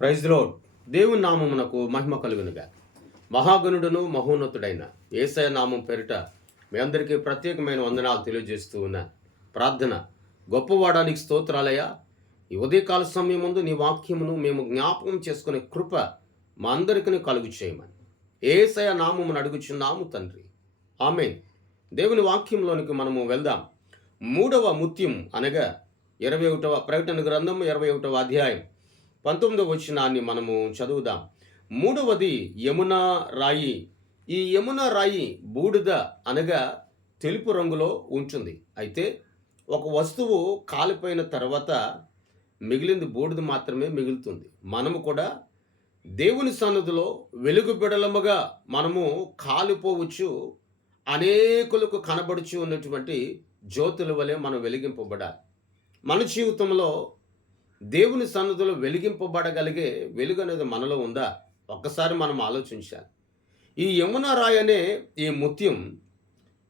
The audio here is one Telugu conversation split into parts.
Praise the lord. దేవుని నామమునకు మహిమ కలుగునుగా. మహాగణుడును మహోన్నతుడైన యేసయ్య నామం పేరిట మీ అందరికీ ప్రత్యేకమైన వందనాలు తెలియజేస్తూ ఉన్న ప్రార్థన. గొప్పవాడానికి స్తోత్రాలయ్యా. ఈ ఉదయకాల సమయం ముందు నీ వాక్యమును మేము జ్ఞాపకం చేసుకునే కృప మా అందరికీ కలుగు చేయమని యేసయ్య నామమును అడుగుచున్నాము తండ్రి. ఆమేన్. దేవుని వాక్యంలోనికి మనము వెళ్దాం. మూడవ ముత్యం అనగా 21వ ప్రకటన గ్రంథం 21వ అధ్యాయం 19వ వచనాన్ని మనము చదువుదాం. మూడవది యమునా రాయి. ఈ యమునా రాయి బూడిద అనగా తెలుపు రంగులో ఉంటుంది. అయితే ఒక వస్తువు కాలిపోయిన తర్వాత మిగిలింది బూడిద మాత్రమే మిగులుతుంది. మనము కూడా దేవుని సన్నిధిలో వెలుగు బిడలముగా మనము కాలిపోవచ్చు. అనేకులకు కనబడుచు ఉన్నటువంటి జ్యోతుల వలె మనం వెలిగింపబడాలి. మన జీవితంలో దేవుని సన్నిధిలో వెలిగింపబడగలిగే వెలుగు అనేది మనలో ఉందా? ఒక్కసారి మనం ఆలోచించాలి. ఈ యమునా రాయి అనే ఈ ముత్యం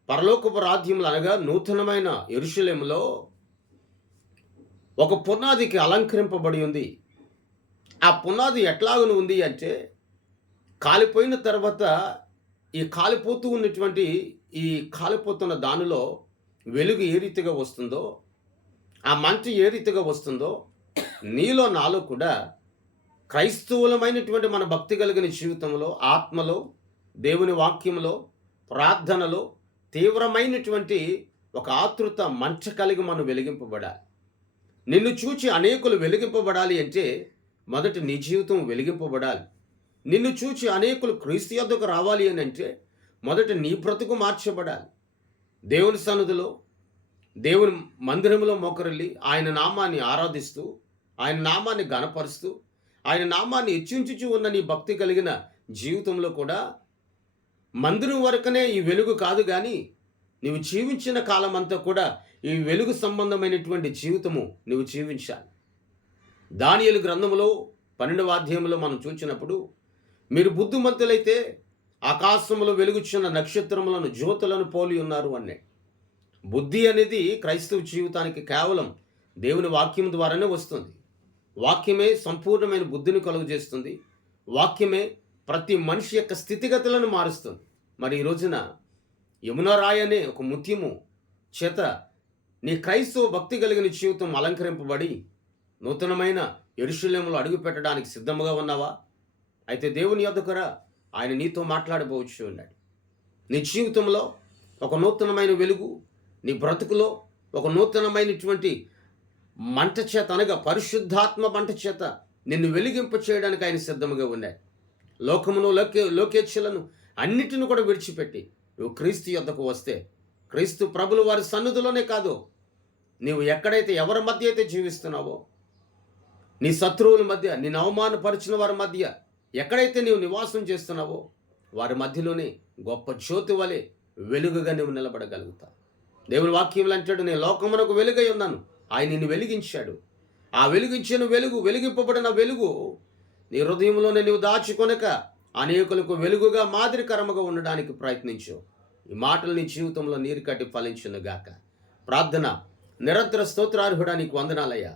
పరలోకపు రాజ్యములు అనగా నూతనమైన యెరూషలేములో ఒక పునాదికి అలంకరింపబడి ఉంది. ఆ పునాది ఎట్లాగను ఉంది అంటే, కాలిపోయిన తర్వాత ఈ కాలిపోతూ ఉన్నటువంటి ఈ కాలిపోతున్న దానిలో వెలుగు ఏ రీతిగా వస్తుందో, ఆ మంచి ఏ రీతిగా వస్తుందో, నీలో నాలో కూడా క్రైస్తవులమైనటువంటి మన భక్తి కలిగిన జీవితంలో, ఆత్మలో, దేవుని వాక్యంలో, ప్రార్థనలో తీవ్రమైనటువంటి ఒక ఆతృత మంచ కలిగి మనం వెలిగింపబడాలి. నిన్ను చూచి అనేకులు వెలిగింపబడాలి అంటే మొదట నీ జీవితం వెలిగింపబడాలి. నిన్ను చూచి అనేకులు క్రీస్తు యొద్దకు రావాలి అని అంటే మొదట నీ బ్రతుకు మార్చబడాలి. దేవుని సన్నిధిలో, దేవుని మందిరంలో మోకరిల్లి ఆయన నామాన్ని ఆరాధిస్తూ, ఆయన నామాన్ని ఘనపరుస్తూ, ఆయన నామాన్ని హెచ్చించుచూ ఉన్న నీ భక్తి కలిగిన జీవితంలో కూడా మందిరం వరకనే ఈ వెలుగు కాదు, కానీ నీవు జీవించిన కాలం అంతా కూడా ఈ వెలుగు సంబంధమైనటువంటి జీవితము నువ్వు జీవించాలి. దానియేలు గ్రంథములో 12వ అధ్యాయంలో మనం చూసినప్పుడు, మీరు బుద్ధిమంతులైతే ఆకాశంలో వెలుగుచున్న నక్షత్రములను, జ్యోతులను పోలి ఉన్నారు అనే. బుద్ధి అనేది క్రైస్తవ జీవితానికి కేవలం దేవుని వాక్యం ద్వారానే వస్తుంది. వాక్యమే సంపూర్ణమైన బుద్ధిని కలుగజేస్తుంది. వాక్యమే ప్రతి మనిషి యొక్క స్థితిగతులను మారుస్తుంది. మరి ఈ రోజున యమునా రాయి అనే ఒక ముత్యము చేత నీ క్రైస్తవ భక్తి కలిగిన జీవితం అలంకరింపబడి నూతనమైన యెరూషలేములో అడుగు పెట్టడానికి సిద్ధముగా ఉన్నావా? అయితే దేవుని యొద్దకు రా. ఆయన నీతో మాట్లాడబోవచ్చు ఉన్నాడు. నీ జీవితంలో ఒక నూతనమైన వెలుగు, నీ బ్రతుకులో ఒక నూతనమైనటువంటి మంట చేత అనగా పరిశుద్ధాత్మ మంట చేత నిన్ను వెలిగింప చేయడానికి ఆయన సిద్ధముగా ఉన్నాడు. లోకమును, లోకేచ్ఛలను అన్నిటిని కూడా విడిచిపెట్టి నువ్వు క్రీస్తు యొద్దకు వస్తే, క్రీస్తు ప్రభులు వారి సన్నిధిలోనే కాదు, నీవు ఎక్కడైతే ఎవరి మధ్య అయితే జీవిస్తున్నావో, నీ శత్రువుల మధ్య, నిన్ను అవమానపరిచిన వారి మధ్య ఎక్కడైతే నీవు నివాసం చేస్తున్నావో వారి మధ్యలోనే గొప్ప జ్యోతి వలె వెలుగుగా నువ్వు నిలబడగలుగుతావు. దేవుని వాక్యంలో అంటాడు, నేను లోకమునకు వెలుగై ఉన్నాను. ఆయన నిన్ను వెలిగించాడు. ఆ వెలిగించిన వెలుగు, వెలిగింపబడిన వెలుగు నీ హృదయంలోనే నీవు దాచుకొనక అనేకులకు వెలుగుగా మాదిరికరముగా ఉండడానికి ప్రయత్నించు. ఈ మాటలు నీ జీవితంలో నీరు కట్టి ఫలించునుగాక. ప్రార్థన. నిరంతర స్తోత్రార్హుడా, నీకు వందనాలయ్యా.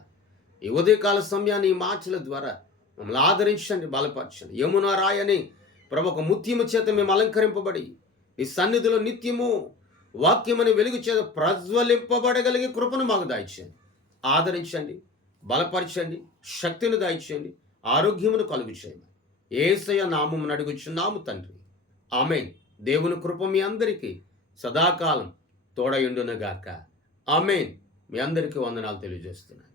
ఈ ఉదయకాల సమయాన్ని ఈ మాటల ద్వారా మమ్మల్ని ఆదరించండి, బలపరచండి. యమునా రాయి అని ప్రభు ఒక ముత్యము చేత మేము అలంకరింపబడి ఈ సన్నిధిలో నిత్యము వాక్యమని వెలుగు చేత ప్రజ్వలింపబడగలిగే కృపను మాకు దాయిచేయండి. ఆదరించండి, బలపరచండి, శక్తిని దాయిచేయండి, ఆరోగ్యమును కలుగు చేయండి. యేసయ్య నామమున అడుగుచున్నాము తండ్రి. ఆమేన్. దేవుని కృప మీ అందరికీ సదాకాలం తోడయుండునుగాక. ఆమేన్. మీ అందరికీ వందనాలు తెలియజేస్తున్నాను.